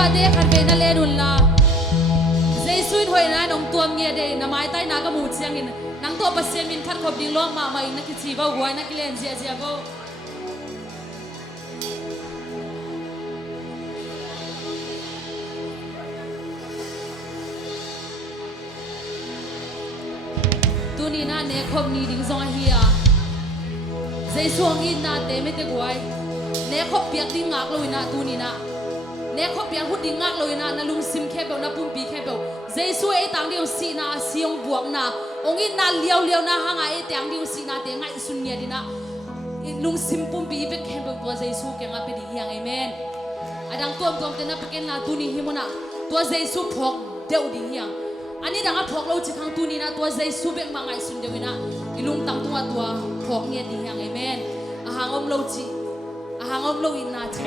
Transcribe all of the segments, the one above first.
ka de khan ve na le run la Jesuin hoi na nong tuam nge de na mai tai na ka mu chiang in nang to pasien min khat khop ding lo ma mai na ki chi ba huai na ki len zia zia bo tu ni na ne khop ni ding zong hi a Jesuang in na te me te huai ne khop piak ding ngak lo na tu ni na ne khop piak hut ding ngak lo na na lung sim khe be na pum pi khe be Jesu e tang ding si na siong buak na ong in na liao liao na hanga e tang ding si na te ngai sun nya dina lung sim pum pi be khe be to Jesu ke nga pe di hiang amen adang tuam tuam te na paken na tu ni himuna to Jesu phok deu di hiang ani danga phok lo chi khang tu ni na to Jesu be ma ngai sun deu na ilung tang tunga tua phok nge di hiang amen ahangom lo chi ahangom lo in na chi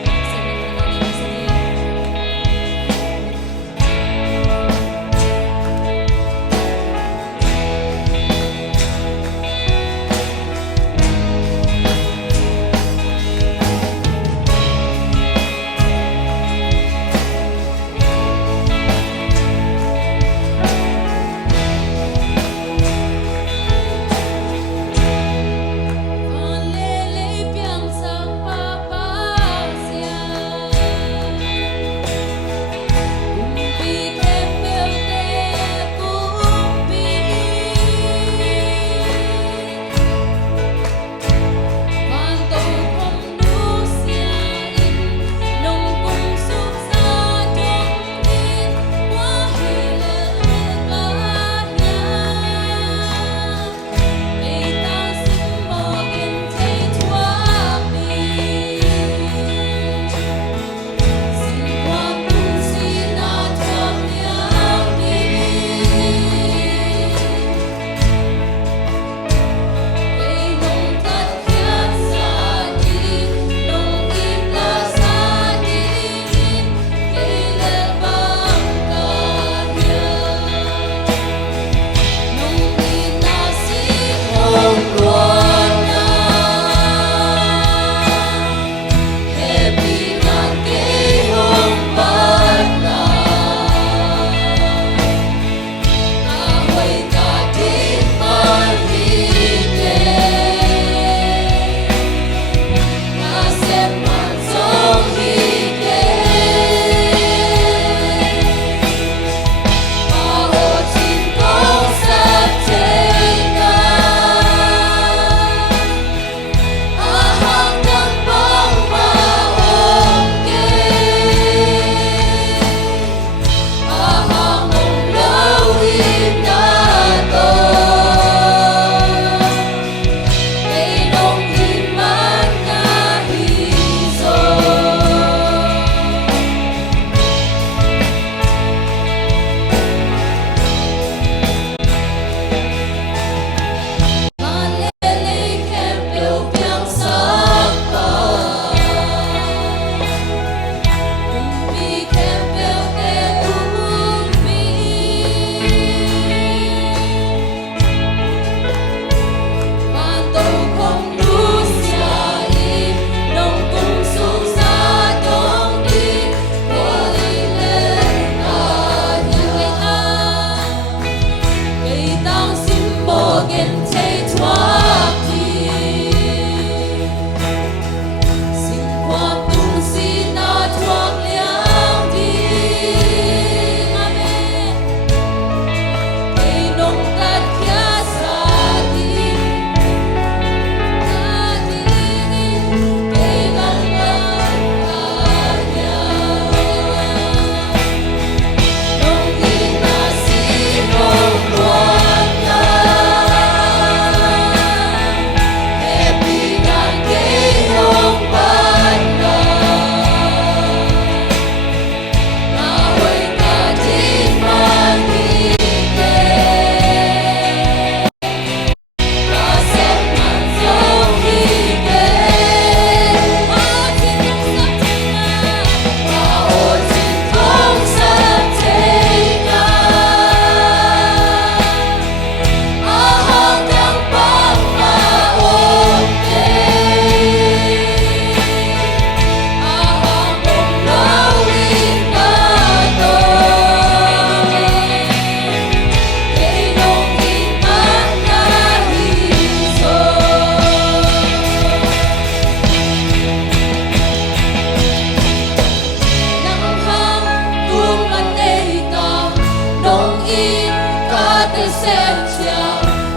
的神像，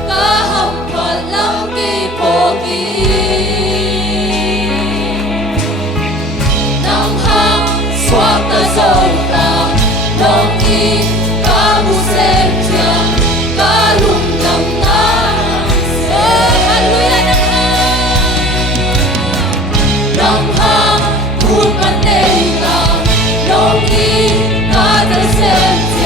他很快浪的破镜，能行说的手当，容易他不神像，他龙能拿，哦，哈利路亚能行，不管哪个，容易他的神像。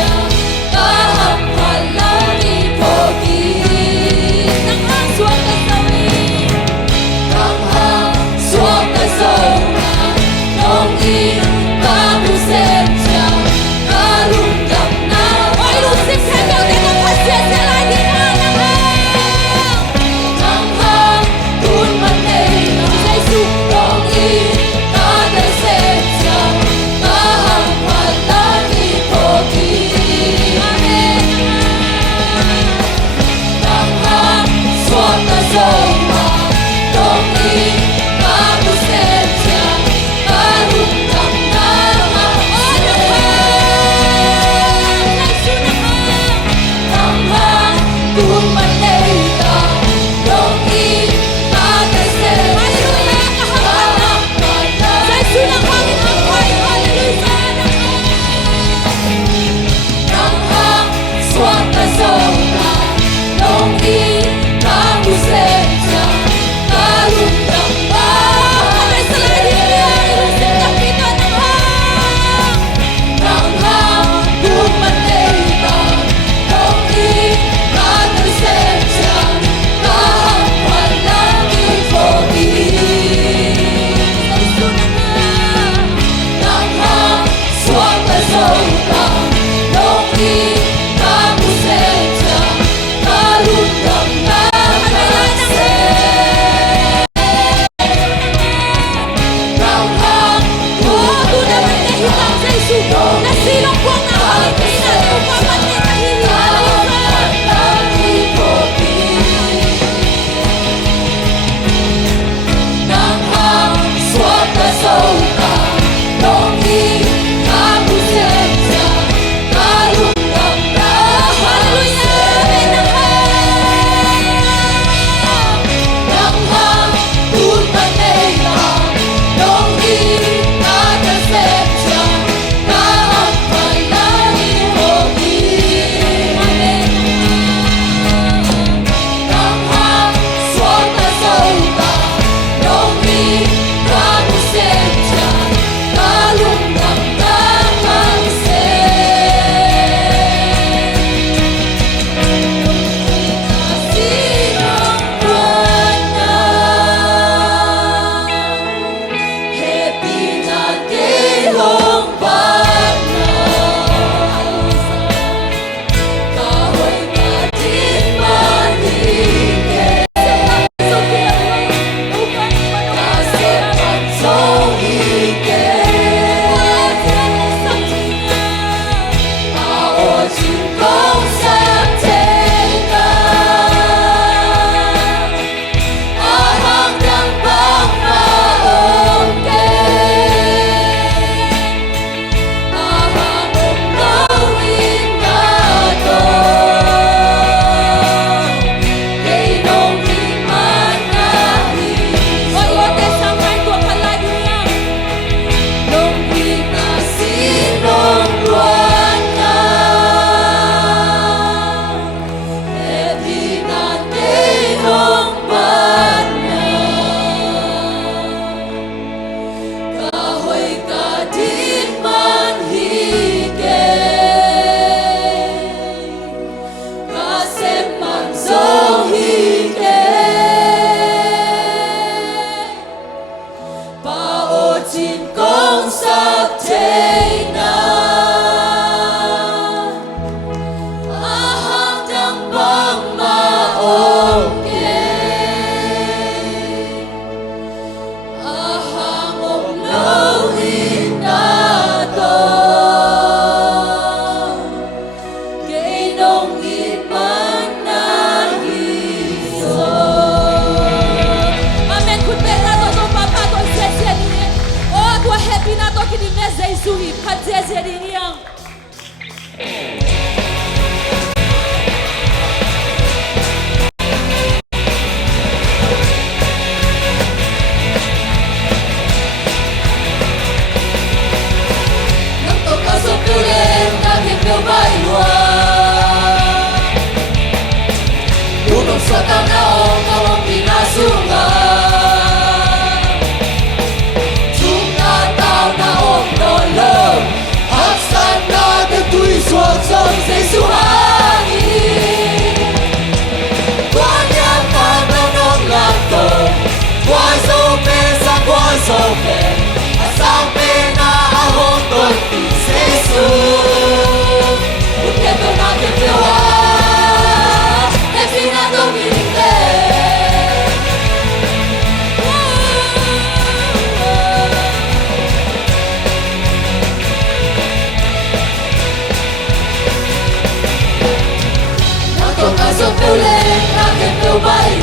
yêu bay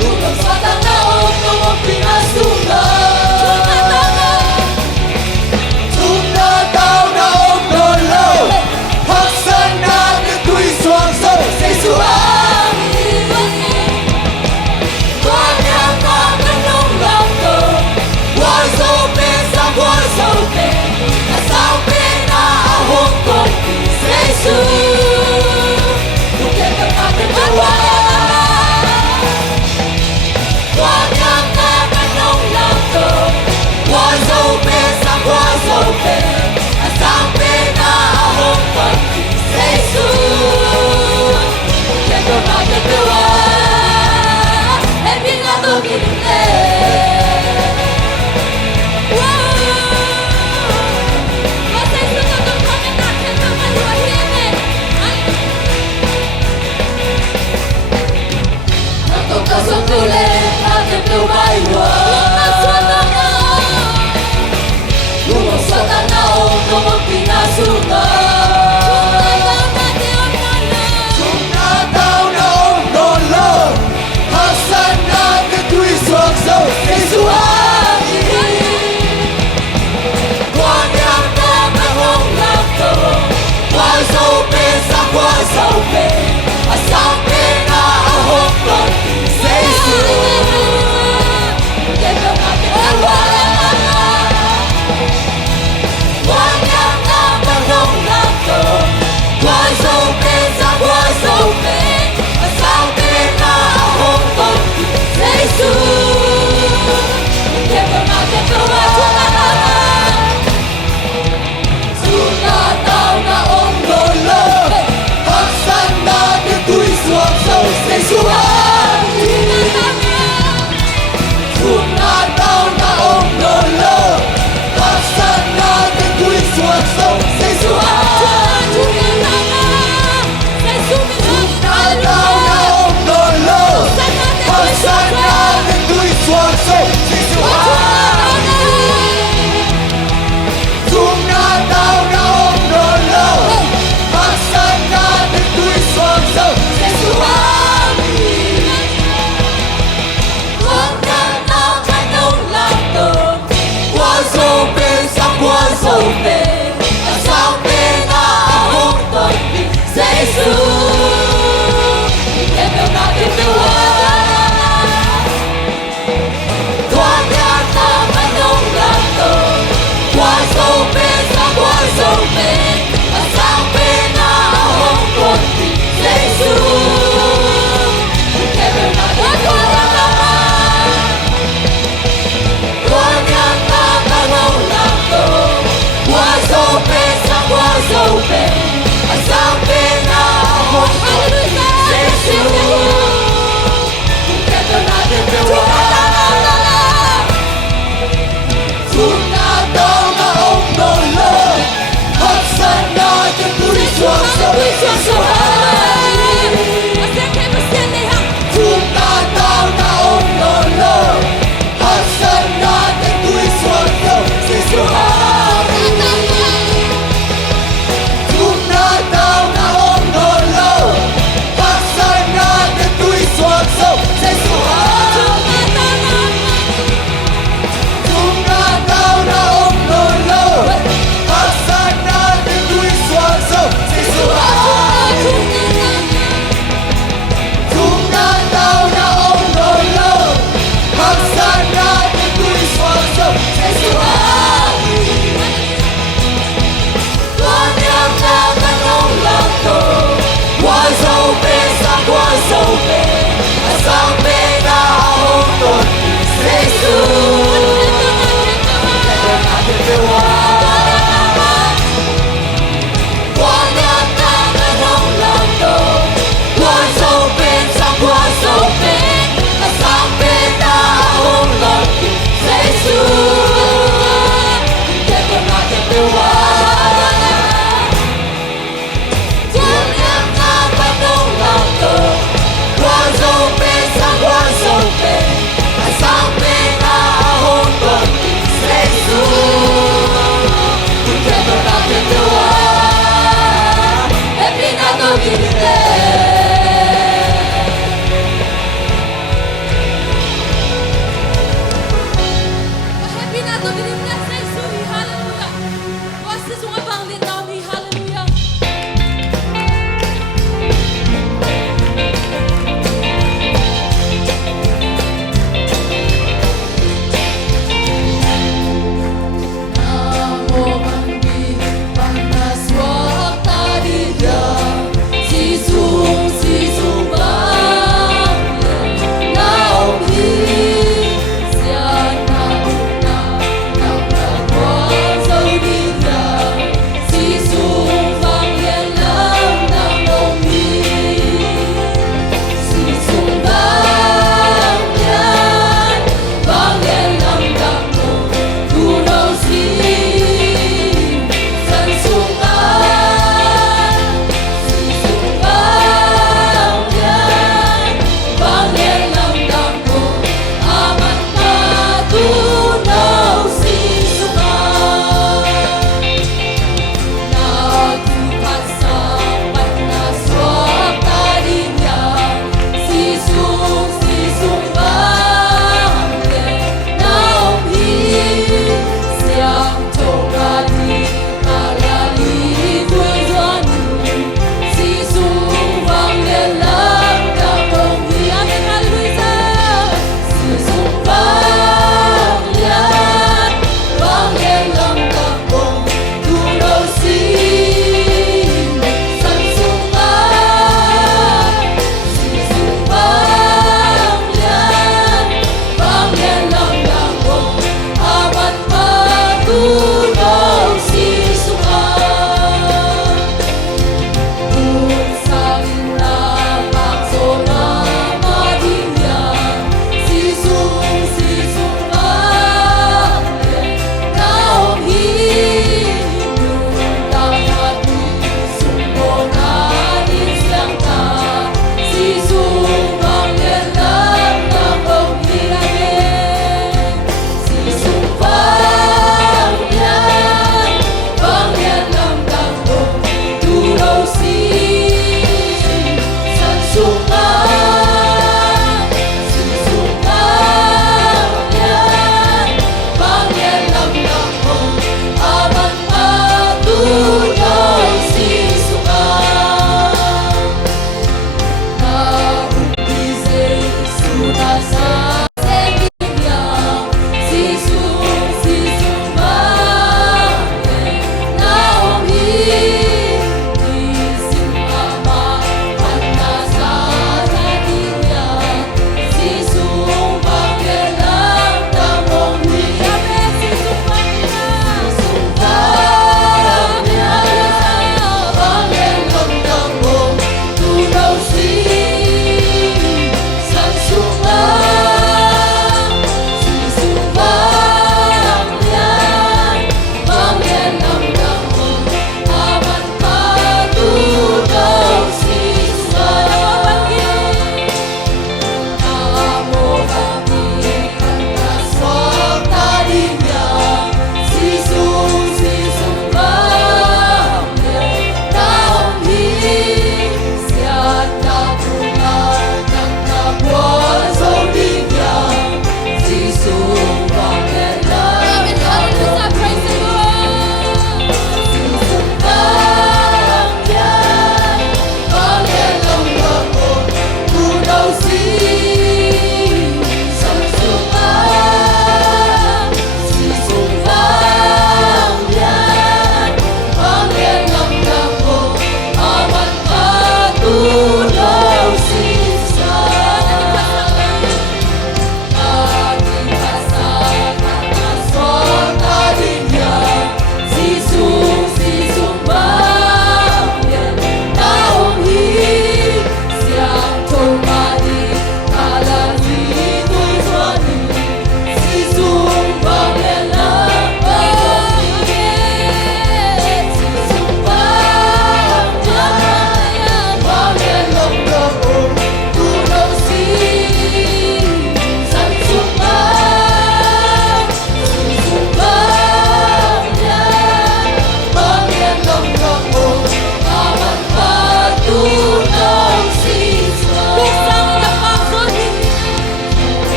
đủ lòng xóa tan na ôm không ôm vì na xuống chúng ta tao na ôm còn lâu hắc sơn na như tuy xoang sâu say xuống con em con cánh nông lòng cầu qua dâu bên xa qua dâu là sao bên na hôn con say xuống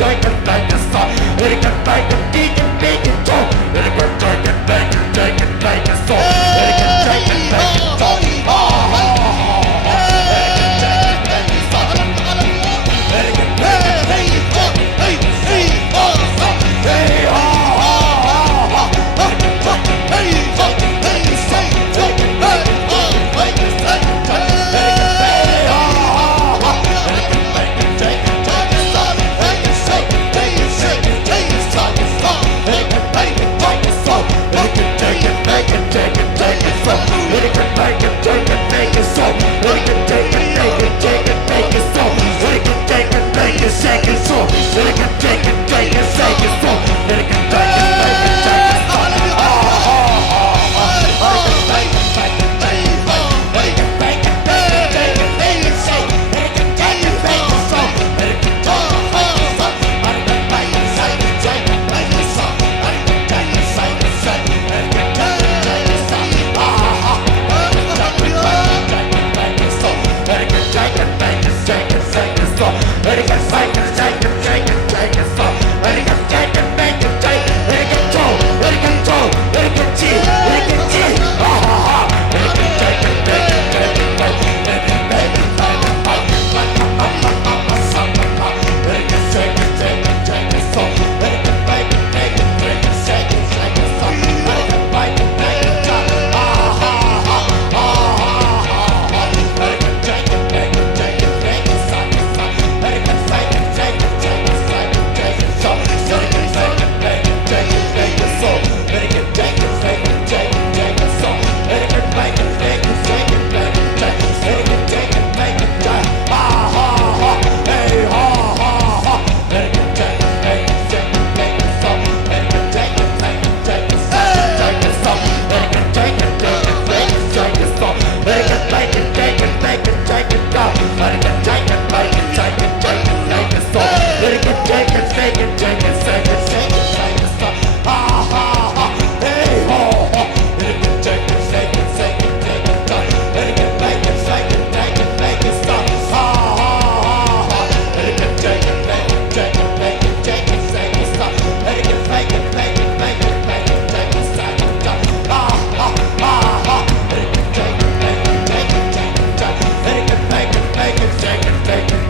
take it, make it stop. Let it get back and dig it, make it talk. Let it get take it, make it, take it, make it stop. Let it get take it, make it talk.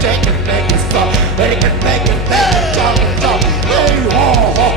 Take it, make it stop. Make it, make it, stop. Hey, ho, ho.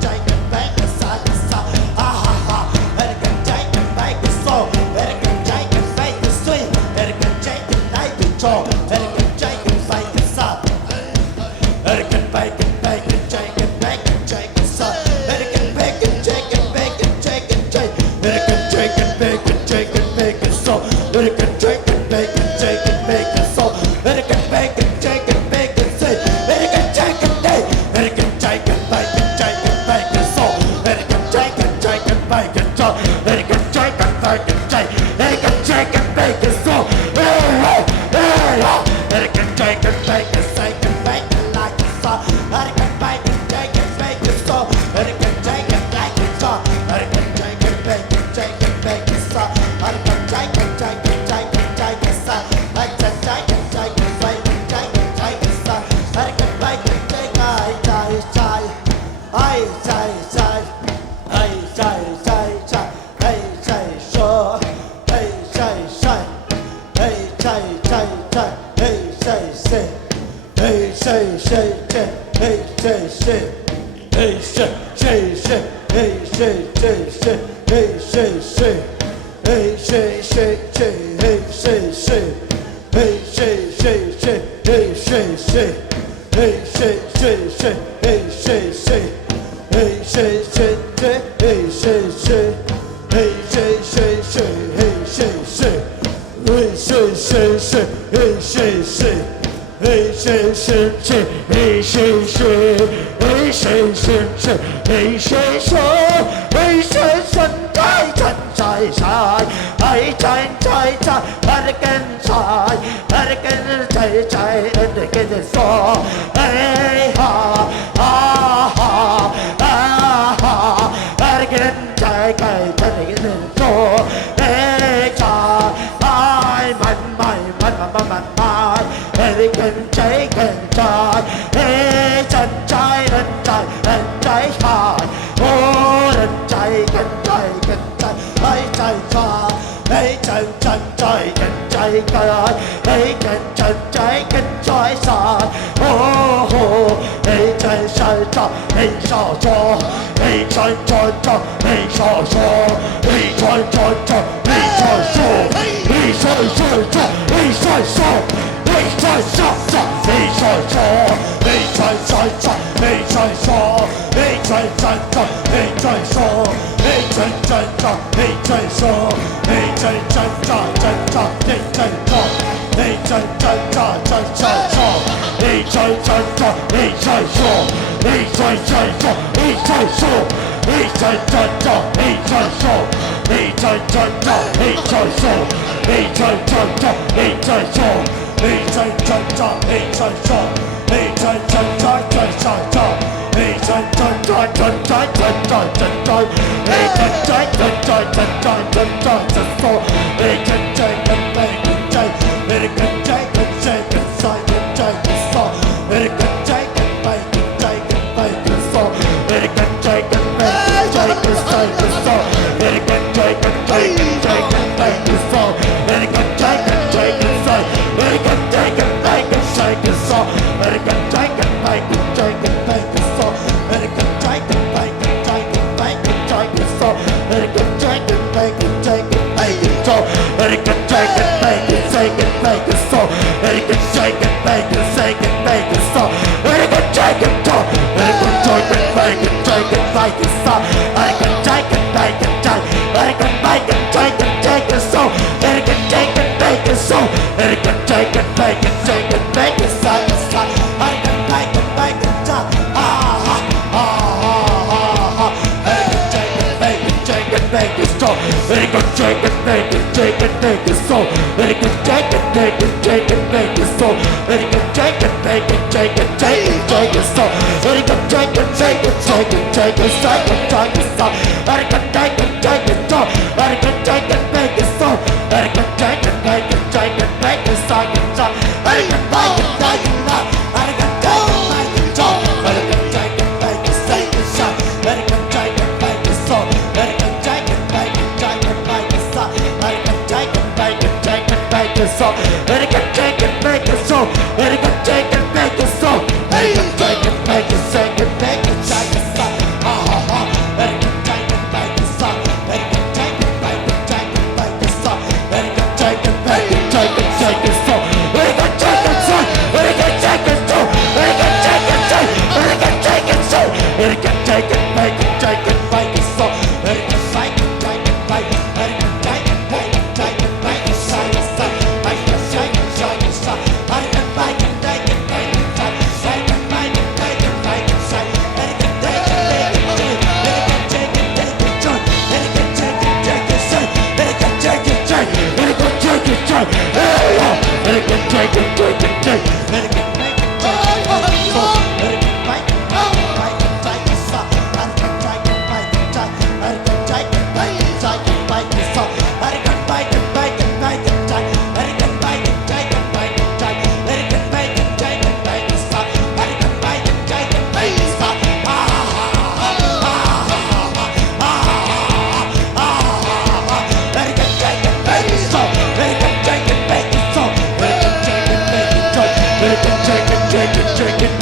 Take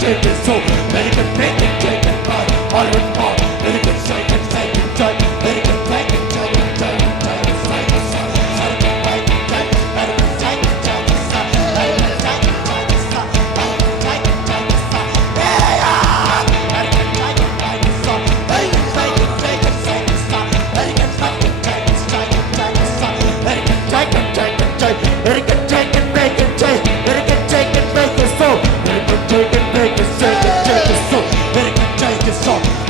Take it, so, make it, take it, all in all.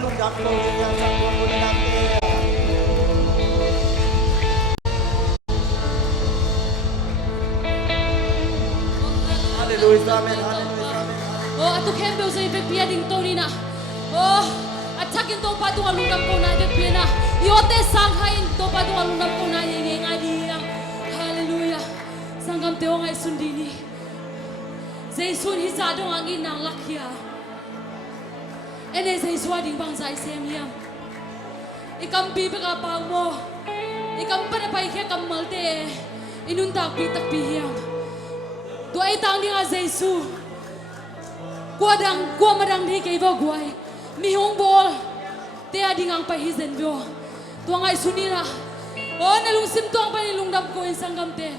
lungdam ko yang sanggup menanti. Haleluya, amin, haleluya, amin. Oh, atu kembel sa ibig pia ding to ni na. Oh, at sakin to pa tunga lundam ko na ibig pia na. Yote sanghain to pa tunga lundam ko na yung ngadi yang. Haleluya. Sanggam teo ngay sundini. Zaisun hisadong ang inang lakya. Ene zaiswa ding bang zai semyam. Ikam bibi ka pa mo. Ikam panapay kaya kamalte. Inuntak pitak pihiyam. Tu ai tang ding a Jesu. Gua madang di kay ba guai. Mi hong bol. Te ading ang pahizen bio. Tu ngai sunira. Oh nalung sim tuang pa ni lungdam ko isang gamte.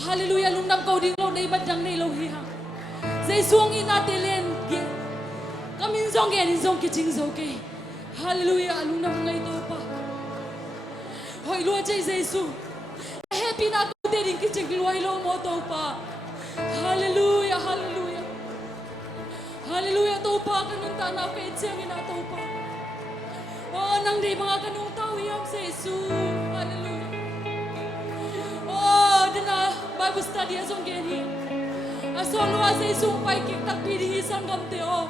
Haleluya lungdam ko ding lo dai badang nei lo hiha. Jesu ang inatelen. Kami zong gen zong kiching zoke. Haleluya lungdam ngai to pa. Hoi lo Jesu. Happy na ko ding kiching luai lo mo to pa. Haleluya, haleluya. Haleluya, topa kanung tanaw kay Itsiyang inatopa. Oh, nang di mga kanung tao yam sa Yesu. Haleluya. Oh, dina, Bible study asong geni. Asong luwa sa Yesu pa'y kiktak piling isang gamte, oh.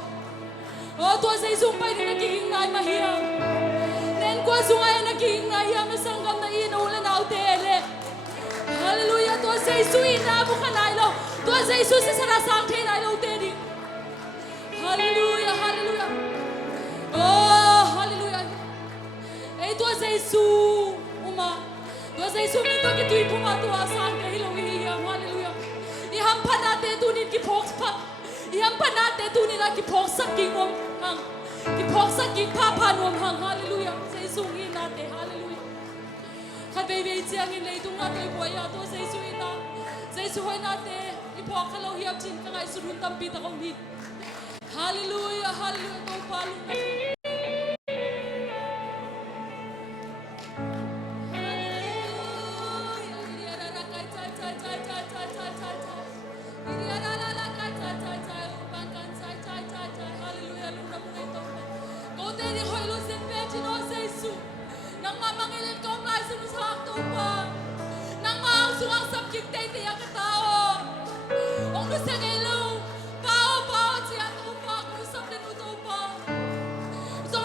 Oh, tuwa sa Yesu pa'y di nagiging na'y mahiyam. Nen ko asungay nagiging na'yam isang gam na inuulan na utele. Haleluya, tuwa sa Yesu inabu ka na ilo. Tuwa sa Yesu sa sarasang tina ilo utedi. Haleluya, haleluya. Oh, haleluya. Eh, tuwa sa Yesu uma. Tuwa sa Yesu minto kitui puma tuwa saan ka hilong ihiyam. Haleluya. Ihampan natin tunin kipoksak. Ihampan natin tunin na kipoksak kingom hang. Kipoksak king papanom hang. Haleluya. Sa Yesu ngin natin. Haleluya. Kat baby itsiyang inlay itong natin buaya to sa Yesu ina. Sa Yesu hoy natin. Ipokalaw hiyap chin ka nga isurun tampita kong hit. Haleluya, haleluya. Ito palong na.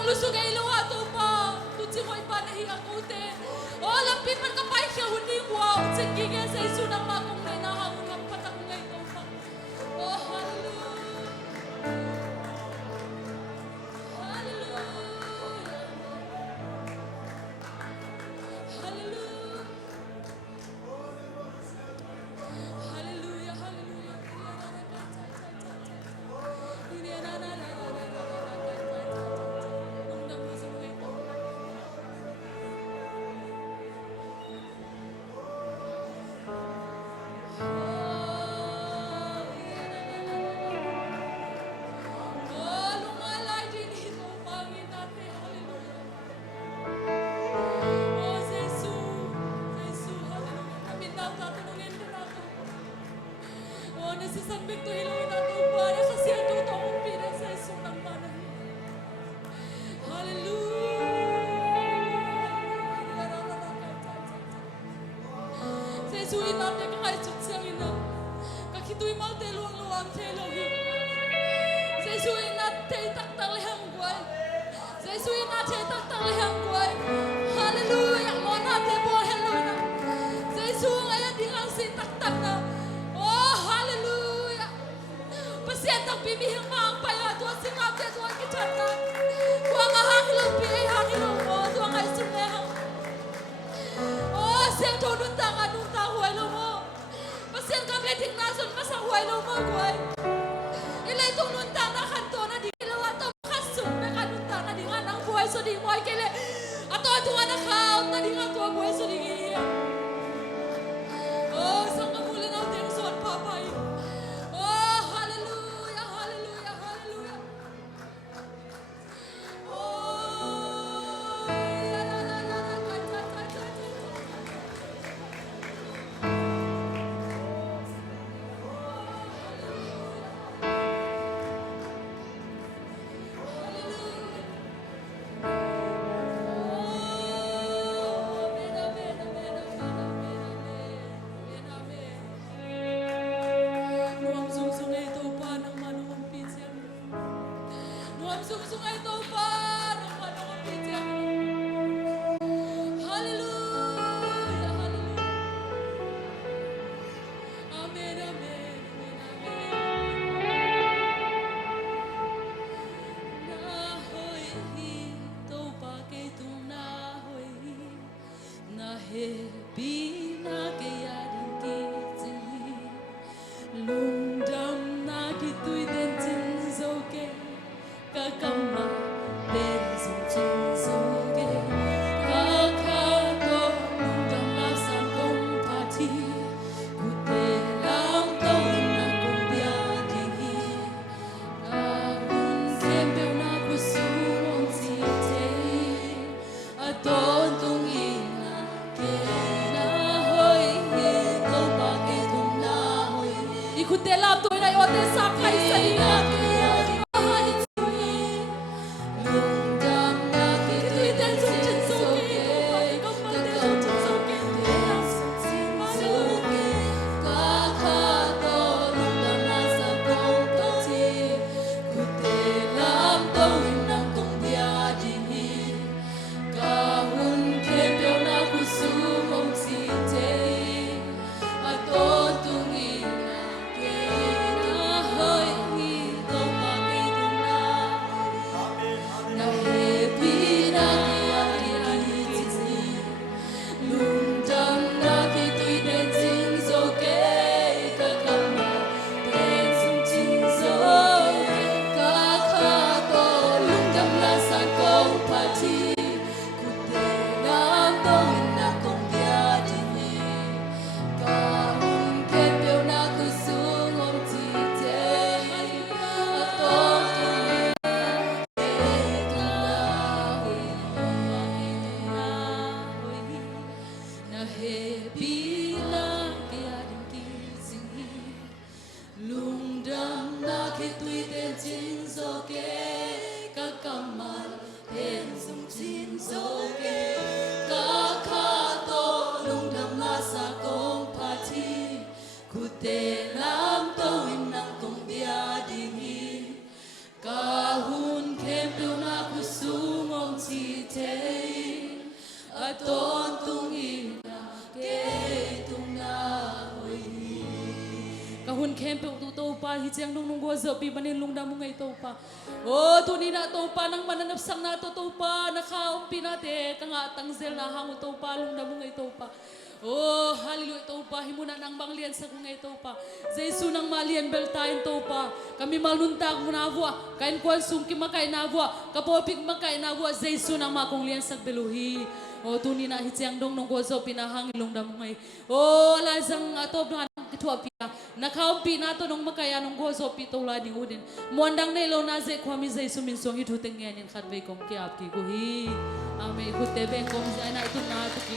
Lusugay luwa to pa, tutsi mo ipanahi ako te. Oh, lampit man kapay siya, hindi wow. Tsingigay sa Isu ng makong may nahangon ng patak ngay to pa. Oh, hallelujah. Hallelujah. Hallelujah. Hallelujah, hallelujah. Nasisambit to hilawin nato para kasi ito akong pinan sa Isu ng manahin. Hallelujah. Sa Isuin natin kakaitsut siyang ina. Kakitu'y malteluang-luang telohin. Sa Isuin natin taktalihang guay. Sa Isuin natin taktalihang guay. Hallelujah. Mo natin po hello. Sa Isu ngayon di ang sitaktak na. Pasientang pimihing mga paya, tuwa singapya, tuwa kichata. Tuwa nga hangilong piyay, hangilong mo, tuwa nga isunehang. Oh, siyang tununta nga nunta huwelo mo. Pasiyang kami tingnason, masang huwelo mo, guay. Ilay tununta na kanto na di kilawa to, makasun, may kanunta na di nga nang buhay, so di mo ay kili. Ato, tuwa na kaon, na di nga tuwa buhay, so di iya. Oh, isang kamuli na uting suwan, papay. bina ke yarin ki zi lung dam na ki tui den chin zo ke ka kama den zo chin zo ke ka ka to lung dam la sam kong pa ti ku te lam to na kong bia di ka hun kem pe na ku su on si te a don tung ina ke na hoi he to pa ke tum na hoi ikute lam to na yo te sa khai sa ina ke kahun kempe tu to pa hijang nung nung gozo pi manin lung damu ngai to pa oh tu ni na to pa nang mananap sang na to pa nakaum pinate kanga tangzel na hangu to pa lung damu ngai to pa oh hallelujah to pa himuna nang banglian sa ngai to pa jesu nang malian beltain to pa kami maluntag munavwa kain kwan sungki makai navwa kapopik makai navwa jesu nang makonglian sa beluhi oh tu ni na hijang dong nung gozo pinahang lung damu ngai oh lazang atop na tua pia nakaum pina to nong makaya nong gozo pito la ding udin mondang nei lo na ze kwami ze sumin song itu tengen in khat ve kom ki ap ki ko hi ame ku te ben kom za na itu na to ki